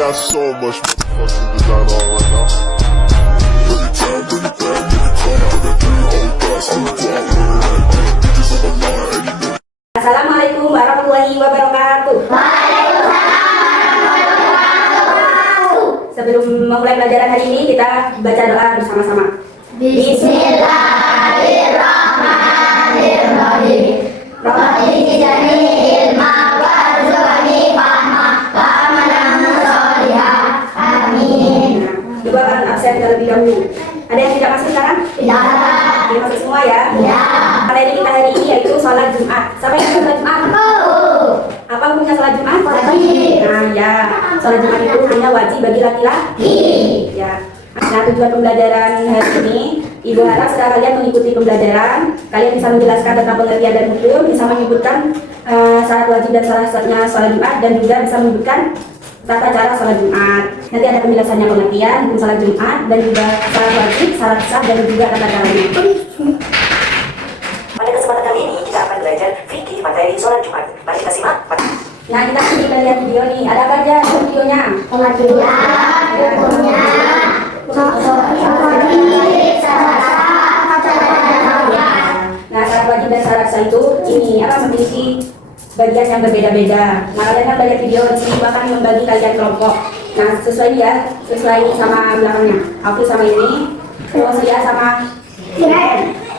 got so much fucking design on right now. Bring it down, bring it down, make it come out. I got 3 old thoughts, I'm the guap, bitches on my line, and you know. Assalamualaikum warahmatullahi wabarakatuh. Sebelum memulai pelajaran hari ini, kita baca doa bersama-sama. Bismillahirrahmanirrahim. Rabbi zidni ilma warzuqni fahma wa amalan sholihan. Amin. Dua kan absen terlebih dahulu. Ada yang tidak masuk sekarang? Tidak. Ini masuk semua ya? Ya. Materi kita hari ini yaitu sholat Jumat. Siapa yang sholat Jumat? Apa hukumnya sholat Jumat? Wajib. Nah ya, sholat Jumat itu hukumnya wajib bagi laki-laki. Ya. Nah, tujuan pembelajaran hari ini, Ibu harap setelah kalian mengikuti pembelajaran, kalian bisa menjelaskan tentang pengertian dan hukum, bisa menyebutkan syarat wajib dan syarat-syaratnya sholat Jumat, dan juga bisa menyebutkan tata cara sholat Jumat. Nanti ada penjelasannya pengertian, hukum sholat Jumat, dan juga syarat wajib, syarat sah, dan juga tata caranya. Pada kesempatan kali ini kita akan belajar fikih materi sholat Jumat. Mari kita simak. Nah, kita lihat video nih. Ada apa aja videonya? Pengertian, hukumnya, nah, syarat wajib dan syarat sah itu ini apa memiliki bagian yang berbeda-beda. Nah, kalian kan banyak video di sini bahkan membagi kalian kelompok. Nah, sesuai ya, sesuai sama belakangnya. Aku sama ini, terus dia sama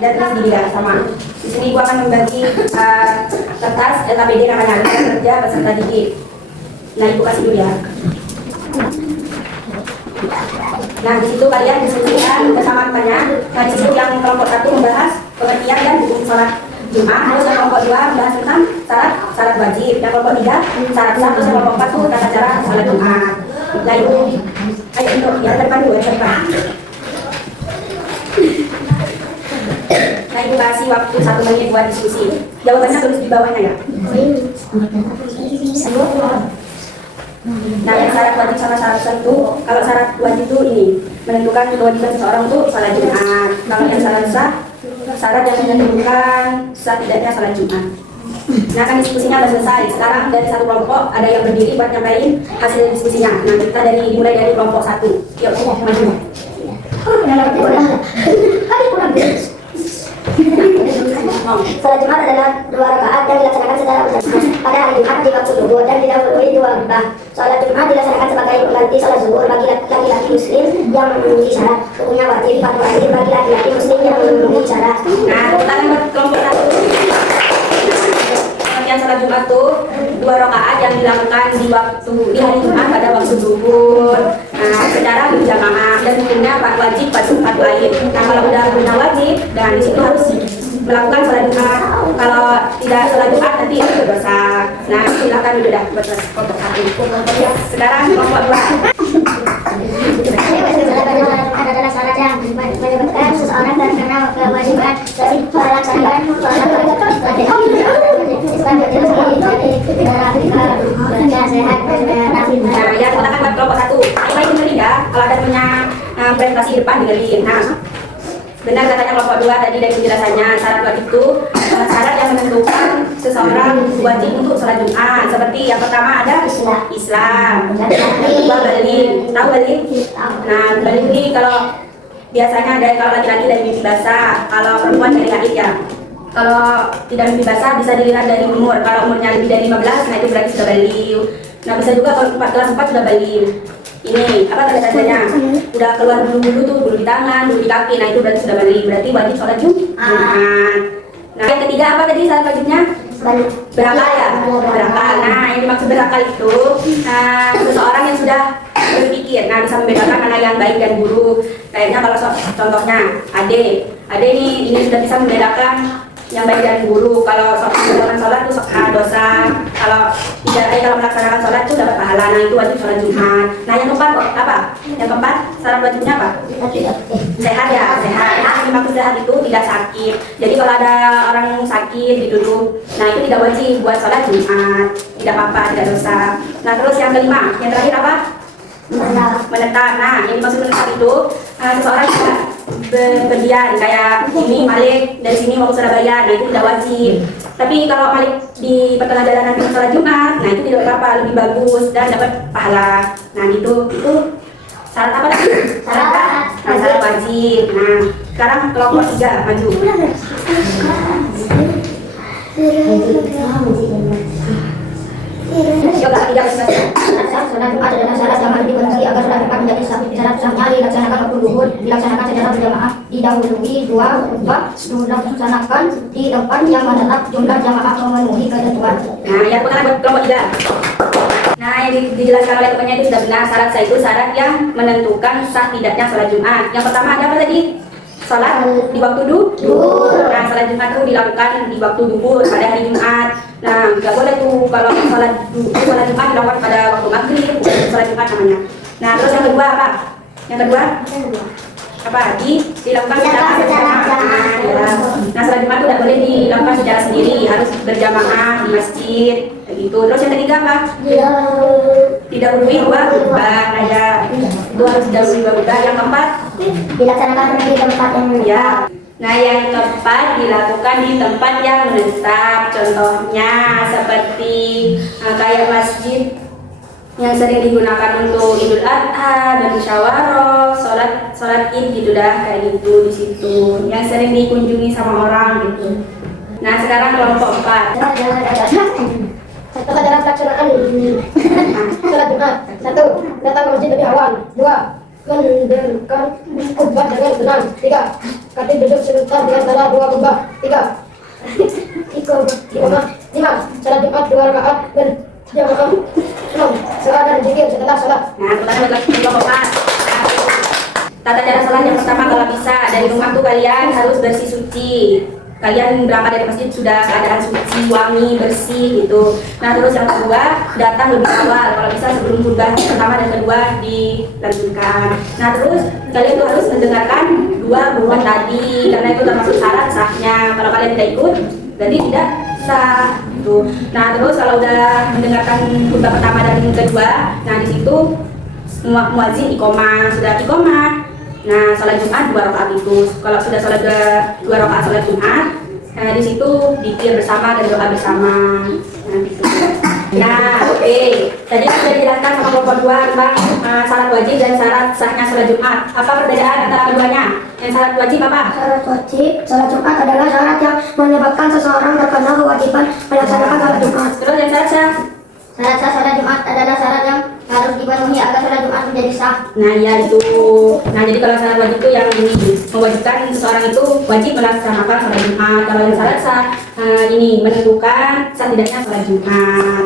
dan terus dia sama. Di sini gua akan membagi kertas LKPD namanya, kerja peserta didik. Nah, ibu kasih dulu ya. Nah, di situ kalian diskusikan bersama-samanya. Nah, di situ yang kelompok 1 membahas pengertian dan hukum sholat Jumat, terus yang kelompok 2 membahas tentang syarat wajib, yang kelompok 3 syarat sah, terus yang kelompok 4 itu tata cara sholat Jumat. Nah, ibu, ayo untuk ya depan dulu, depan. Nah, ibu kasih waktu 1 menit buat diskusi. Jawabannya tulis di bawahnya ya. Nah, yang syarat wajib sama syarat sah itu, kalau syarat wajib itu ini menentukan kewajiban seseorang untuk sholat Jumat. Kalau yang syarat sah, syarat yang menentukan sah tidaknya sholat Jumat. Nah, kan diskusinya sudah selesai. Sekarang dari satu kelompok ada yang berdiri buat nyampein hasil diskusinya. Nah, kita dimulai dari kelompok 1. Yuk, maju. Salat Jumat adalah 2 rakaat yang dilaksanakan secara berjamaah pada hari Jumat di waktu zuhur dan didahului 2 khutbah. Salat Jumat dilaksanakan sebagai pengganti salat zuhur bagi laki-laki muslim yang memenuhi syarat. Hukumnya wajib fardu ain bagi laki-laki muslim yang memenuhi syarat. Nah, kita akan buat kelompok 1. Yang salat Jumat itu 2 rakaat yang dilakukan di hari Jumat pada waktu zuhur. Nah, secara berjamaah dan hukumnya wajib fardu ain. Nah, kalau udah guna wajib, dan di situ harus melakukan sholat Jumat. Kalau tidak sholat Jumat nanti itu berdosa. Nah, silakan sudah buat kelompok 1. Sekarang kelompok 2. Adalah syarat yang menyebabkan seseorang terkena kewajiban dari melaksanakan sholat Nah, ya kita akan buat kelompok 1. Coba dengerin ya. Kalau ada punya presentasi depan dengerin. Nah, benar katanya kelompok 2 tadi dari penjelasannya, syarat wajib itu syarat yang menentukan seseorang wajib untuk sholat Jumat. Seperti yang pertama ada Islam. Yang kedua balik. Tahu balik? Nah, balik ini kalau biasanya ada kalau laki-laki dari mimpi basah, kalau perempuan dari haid ya. Kalau tidak mimpi basah bisa dilihat dari umur. Kalau umurnya lebih dari 15, nah itu berarti sudah balik. Nah, bisa juga kalau kelas 4 sudah balik. Ini apa tanda-tandanya? Udah keluar bulu-bulu tuh, bulu di tangan, bulu di kaki. Nah, itu berarti sudah balik. Berarti wajib sholat Jumat. Nah, yang ketiga apa tadi syarat wajibnya? Berakal ya? Berakal. Nah, yang dimaksud berakal itu seseorang yang sudah berpikir, nah bisa membedakan mana yang baik dan buruk. Kayaknya kalau contohnya Ade ini sudah bisa membedakan yang baik dan buruk. Kalau melaksanakan sholat itu dosa. Kalau melaksanakan sholat itu dapat pahala. Nah, itu wajib sholat Jumat. Nah, yang keempat apa? Yang keempat syarat wajibnya apa? Sehat ya, sehat. Nah, yang dimaksud sehat itu tidak sakit. Jadi kalau ada orang sakit dituduh, nah itu tidak wajib buat sholat Jumat. Tidak apa-apa, tidak dosa. Nah, terus yang kelima, yang terakhir apa? Menetap. Nah, yang dimaksud menetap itu seseorang tidak berdiam kayak ini Malik dari sini mau ke Surabaya, nah itu tidak wajib. Tapi kalau Malik di pertengahan jalan nanti sholat Jumat, nah Nah itu tidak apa-apa, lebih bagus dan dapat pahala. Nah itu syarat apa tadi? Syarat wajib. Nah sekarang kelompok 3 maju. Coba 3 Sholat Jumat adalah syarat yang harus dipenuhi agar sholat Jumat menjadi syarat sahnya dilaksanakan waktu zuhur, dilaksanakan secara berjamaah, didahului 2 khutbah, dilaksanakan di tempat yang menetap jumlah jamaah memenuhi ketentuan. Nah yang pertama buat kelompok 3. Nah yang dijelaskan oleh temannya itu sudah benar. Syarat sah itu syarat yang menentukan sah tidaknya sholat Jumat. Yang pertama ada apa tadi? Sholat di waktu duhur. Nah sholat Jumat itu dilakukan di waktu duhur pada hari Jumat. Nah nggak boleh tuh kalau sholat Jumat dilakukan pada waktu maghrib, sholat Jumat namanya. Nah terus yang kedua apa? Yang kedua apa? Dilakukan secara berjamaah. Nah sholat Jumat itu tidak boleh dilakukan secara sendiri, harus berjamaah di masjid begitu. Terus yang ketiga apa? Didahului 2 khutbah. Nah ya itu harus didahului 2 khutbah. Yang keempat Dilaksanakan di tempat yang ya. Nah yang keempat dilakukan di tempat yang menetap. Contohnya seperti kayak masjid yang sering digunakan untuk Idul Adha dan musyawarah, sholat Id gitu dah, kayak gitu di situ. Yang sering dikunjungi sama orang gitu. Nah sekarang kelompok 4. Satu adalah pelaksanaan sholat Jumat. 1. Datang ke masjid lebih awal. 2. Mendengarkan khutbah dengan tenang. 3. Khatib duduk sebentar di antara 2 khutbah. 5. Sholat Jumat 2 rakaat berjamaah. 6. Salat dan zikir setelah sholat. Nah pertama kelompok 4. Tata cara sholat yang pertama, kalau bisa dari rumah tuh kalian harus bersih suci. Kalian berangkat dari masjid sudah keadaan suci, wangi, bersih gitu. Nah terus yang kedua, datang lebih awal. Kalau bisa sebelum khutbah pertama dan kedua dilanjutkan. Nah terus kalian tuh harus mendengarkan 2 khutbah tadi, karena itu termasuk syarat sahnya. Kalau kalian tidak ikut, berarti tidak sah gitu. Nah terus kalau udah mendengarkan khutbah pertama dan kedua, nah di situ muadzin iqomah, sudah iqomah. Nah, sholat Jumat 2 rakaat itu. Kalau sudah sholat 2 rakaat sholat Jumat, di situ zikir bersama dan doa bersama. Nah, gitu. Nah, oke. Tadi sudah dijelaskan sama kelompok 2 tentang syarat wajib dan syarat sahnya sholat Jumat. Apa perbedaan antara keduanya? Yang syarat wajib apa? Syarat wajib, sholat Jumat adalah syarat yang menyebabkan seseorang terkena kewajiban melaksanakan sholat Jumat. Terus yang syarat sah? Syarat sah sholat Jumat adalah syarat yang harus dipenuhi agar sholat Jumat menjadi sah. Nah ya itu. Nah jadi kalau syarat wajib itu yang ini mewajibkan seseorang itu wajib melaksanakan sholat Jumat. Kalau yang syarat sah ini menentukan sah tidaknya sholat Jumat.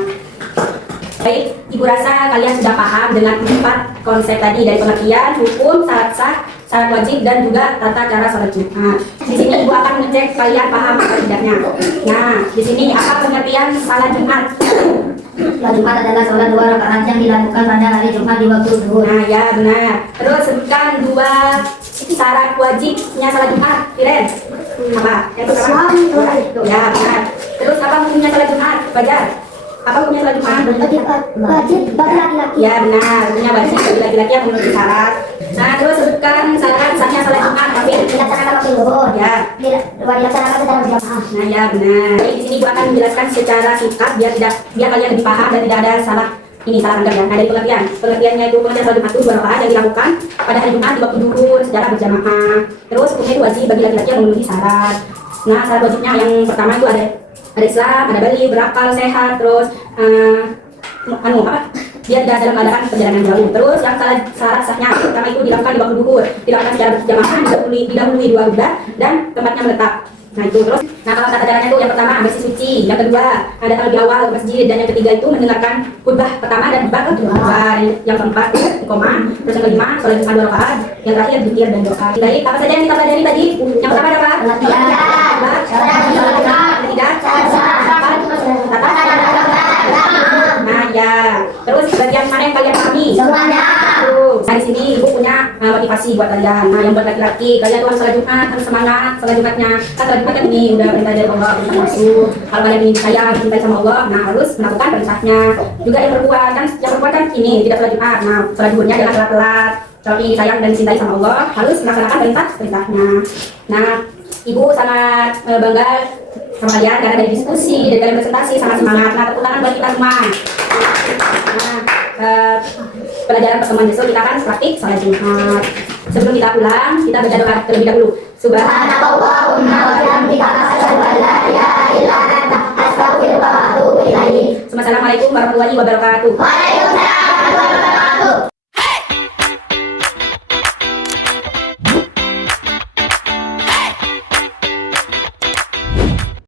Baik, Ibu rasa kalian sudah paham dengan 4 konsep tadi, dari pengertian, hukum, syarat sah, syarat wajib, dan juga tata cara sholat Jumat. Di sini Ibu akan ngecek kalian paham atau tidaknya. Nah, di sini apa pengertian sholat Jumat? Sholat Jumat adalah sholat 2 rakaat yang dilakukan pada hari Jumat di waktu zuhur. Nah ya benar. Terus sebutkan 2 syarat wajibnya sholat Jumat. Iren, apa? Yang pertama? Ya benar. Terus apa hukumnya sholat Jumat? Fajar, apa hukumnya sholat Jumat? Wajib bagi laki-laki. Ya benar, hukumnya wajib bagi laki-laki yang memenuhi syarat. Nah terus sebutkan syarat sahnya sholat Jumat. Tapi Dilaksanakan waktu zuhur. ya. Dilaksanakan secara berjamaah. Nah ya benar. Jadi di sini gua akan menjelaskan secara singkat biar kalian lebih paham dan tidak ada salah angka ya. Nah dari pengertiannya itu pengertian sholat Jumat itu 2 rakaat yang dilakukan pada hari Jumat di waktu zuhur secara berjamaah. Terus hukumnya itu wajib bagi laki-laki yang memenuhi syarat. Nah syarat wajibnya yang pertama itu ada Islam, ada balik, berakal, sehat, terus dia tidak dalam keadaan perjalanan jauh. Terus yang syarat sahnya pertama itu dilakukan di waktu zuhur, dilakukan secara berjamaah, didahului 2 khutbah dan tempatnya menetap. Nah itu terus, nah kalau tata caranya itu yang pertama bersih suci, yang kedua datang lebih awal ke masjid, dan yang ketiga itu mendengarkan khutbah pertama dan khutbah kedua. Yang keempat iqomah, terus yang kelima sholat Jumat 2 rakaat, yang terakhir zikir dan doa. Baik, apa saja yang kita pelajari tadi? Yang pertama ada apa? Latihan. Nah ya, terus bagian mana yang kalian pahami? Semuanya. Nah di sini Ibu punya motivasi buat kalian. Nah yang buat laki-laki, kalian tuh harus sholat Jumat, harus semangat sholat Jumatnya. Kan sholat Jumat kan ini udah perintah dari Allah, perintah masuk. Kalau kalian ingin sayang, cintai sama Allah, nah harus melakukan perintahnya. Juga yang perempuan kan ini tidak sholat Jumat. Nah sholat zuhurnya jangan telat-telat. Kalau ingin sayang dan cintai sama Allah, harus melaksanakan perintahnya. Nah Ibu sangat bangga sama kalian karena dari diskusi, dari kalian presentasi sangat semangat. Nah, tepuk tangan buat kita semua. Nah, pelajaran pertemuan besok kita akan praktik sholat Jumat. Sebelum kita pulang, kita baca doa terlebih dahulu. Subhanakallahumma wa bihamdika asyhadu an la ilaha illa anta astaghfiruka wa atubu ilaik. Assalamualaikum warahmatullahi wabarakatuh. Waalaikumsalam.